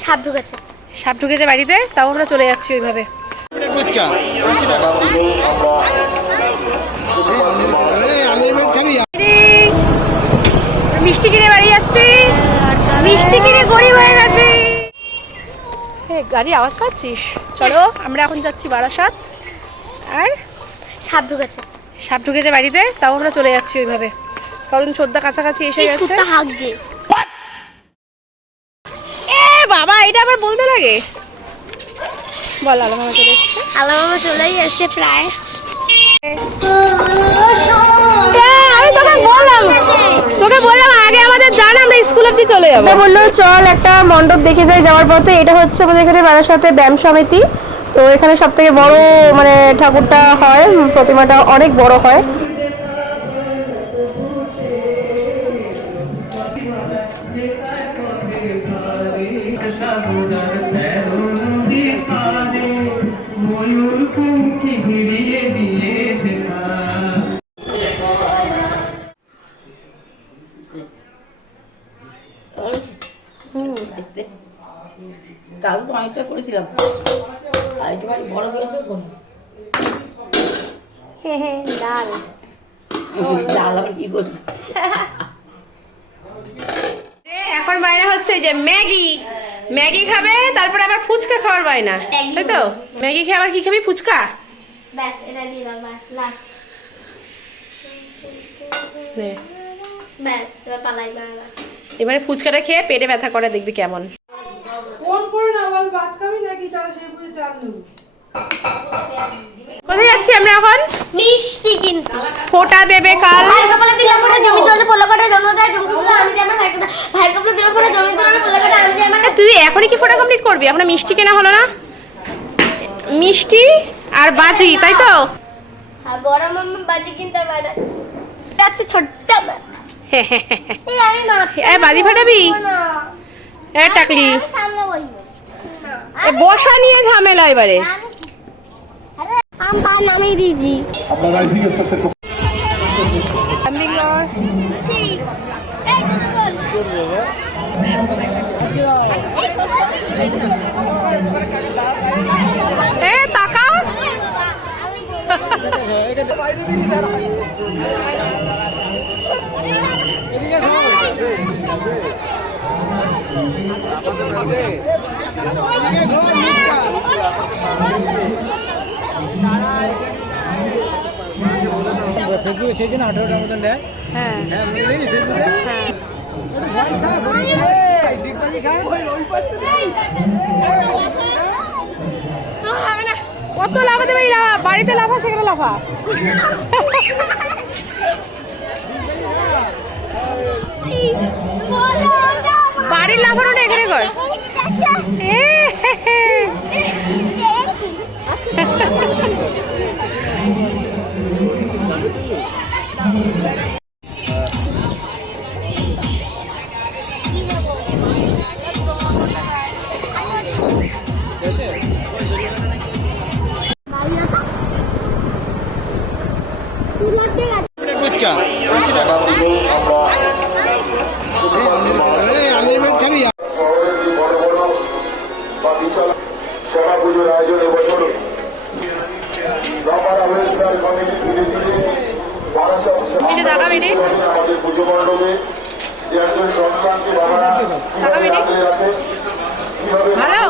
সাপ ঢুকেছে। সাপ ঢুকেছে বাড়িতে তাও আমরা চলে যাচ্ছি ওইভাবে। মিষ্টি কিনে বাড়ি যাচ্ছি। মিষ্টি কিনে গরিব হয়ে গেছি। গাড়ির আওয়াজ পাচ্ছিস? চলো আমরা এখন যাচ্ছি বারাসাত। আর? সাপ ঢুকেছে। সাপ ঢুকেছে বাড়িতে তাও আমরা চলে যাচ্ছি ওইভাবে। কারণ ছোদ্দা কাছাকাছি এসে গেছে। হাঁকছে এ বাবা এটা আবার বলতে লাগে? বল আলো মামা চলে এসছে। আলামামা চলেই এসছে প্রায়। আমি তোকে বললাম। তোকে বললাম আগে আমাদের জান আমরা স্কুল অব্দি চলে যাব। বলল চল একটা মণ্ডপ দেখে যাই যাওয়ার পথে। এটা হচ্ছে আমাদের এখানে বারাসাতে ব্যায়াম সমিতি। তো এখানে সব থেকে বড় মানে ঠাকুরটা হয় প্রতিমাটা অনেক বড় হয়। কাল তো অনেকটা করেছিলাম আর মানে বড় হয়েছে ডাল ডাল আবার কি করবি এখন বায়না হচ্ছে যে ম্যাগি। ম্যাগি খাবে তারপরে আবার ফুচকা খাওয়ার পায় না তাই তো? ম্যাগি খেয়ে আবার কি খাবি? ফুচকা? ব্যাস এটা দিয়ে দাও ব্যাস লাস্ট নে, ব্যাস এবার পালাই না এবার। এবারে ফুচকাটা খেয়ে পেটে ব্যথা করে দেখবি কেমন। কোথায় যাচ্ছি আমরা এখন? মিষ্টি কিন্তু। ফোটা দেবে কাল। ভাইয়ের কপালে দিলে পরে জমি ধরে পোলা কাটে জন্ম দেয় জমি কপালে আমি আমার ভাইয়ের কপালে ভাইয়ের কপালে দিলে পরে জমি ধরে পোলা কাটে আমি আমার তুই এখনই কি ফোটা কমপ্লিট করবি? এখনও মিষ্টি কেনা হলো না? মিষ্টি আর বাজি তাই তো? আর বড় মাম্মা বাজি কিনতে পারে আছে ছোট্ট এই বাজি ফাটাবি? এ টাকলি। বসা নিয়ে ঝামেলা এবারে। আরে আম পা নামিয়ে দিয়েছি। রামলিঙ্গর ঠিক। এই তো বল। এ টাকা? এদিকে খাও এদিকে খাও ফুচকা ফেসবুকে সেই জন্য আঠারোটার মতন দেয়। হ্যাঁ। হ্যাঁ ফেসবুকে হ্যাঁ। কত লাফাতে পারি লাফা বাড়িতে লাফা সেখানে লাফা। বাবারা টাকা বেরে আগলে রাখে কীভাবে ভালো?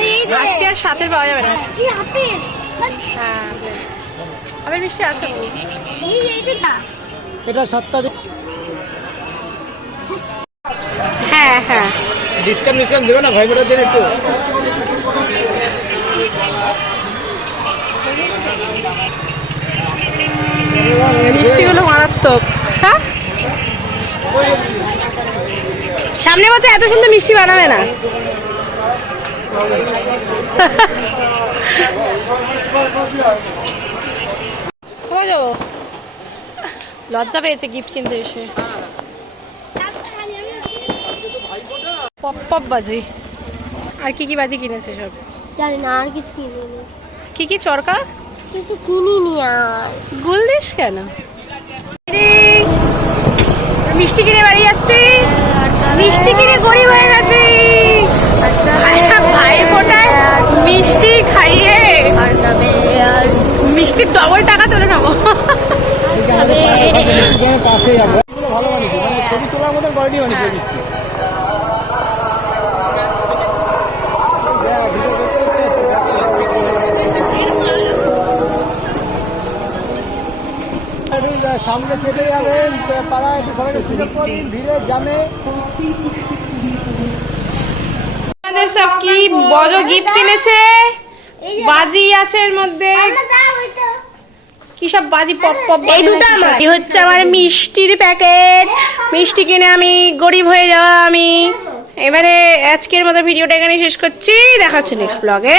এই আজকে আর সাথের পাওয়া যাবে না। এই হ্যাঁ আবার মিষ্টি আছে। এটা সাতটা ডিসকাউন্ট মিসকাউন্ট দেবে না? ভাই বোনের জন্য একটু। মিষ্টিগুলো মারাত্মক। হ্যাঁ? সামনে বছর এত সুন্দর মিষ্টি বানাবে না। লজ্জা পেয়েছে গিফট কিনতে এসে। পপ পপ বাজি। আর কি কি বাজি কিনেছে সব? জানি না আর কিছু কিনিনি কি কি চরকা? কিছু কিনিনি আর। গুলদিস কেন? মিষ্টি কিনে বাড়ি যাচ্ছি। মিষ্টি কিনে গরিব হয়ে গেছি। ভাই ফোটায়। মিষ্টি খাইয়ে। মিষ্টির ডবল টাকা তুলে নেব। পাশে যাব ভালো মানে ছবি তোলার মতন কোয়ালিটি বানিয়েছে মিষ্টি। সামনে চেপে যাবেন পাড়ায় একটু সবাইকে সুযোগ করি ভিড়ে জামে। আমাদের সব কি বড় গিফট কিনেছে? বাজি আছে এর মধ্যে। কি সব বাজি পপ পপ এই দুটো আমার। এই হচ্ছে আমার মিষ্টির প্যাকেট। মিষ্টি কিনে আমি গরিব হয়ে যাওয়া আমি। এবারে আজকের মতো ভিডিওটা এখানে শেষ করছি। দেখা হচ্ছে নেক্সট ব্লগে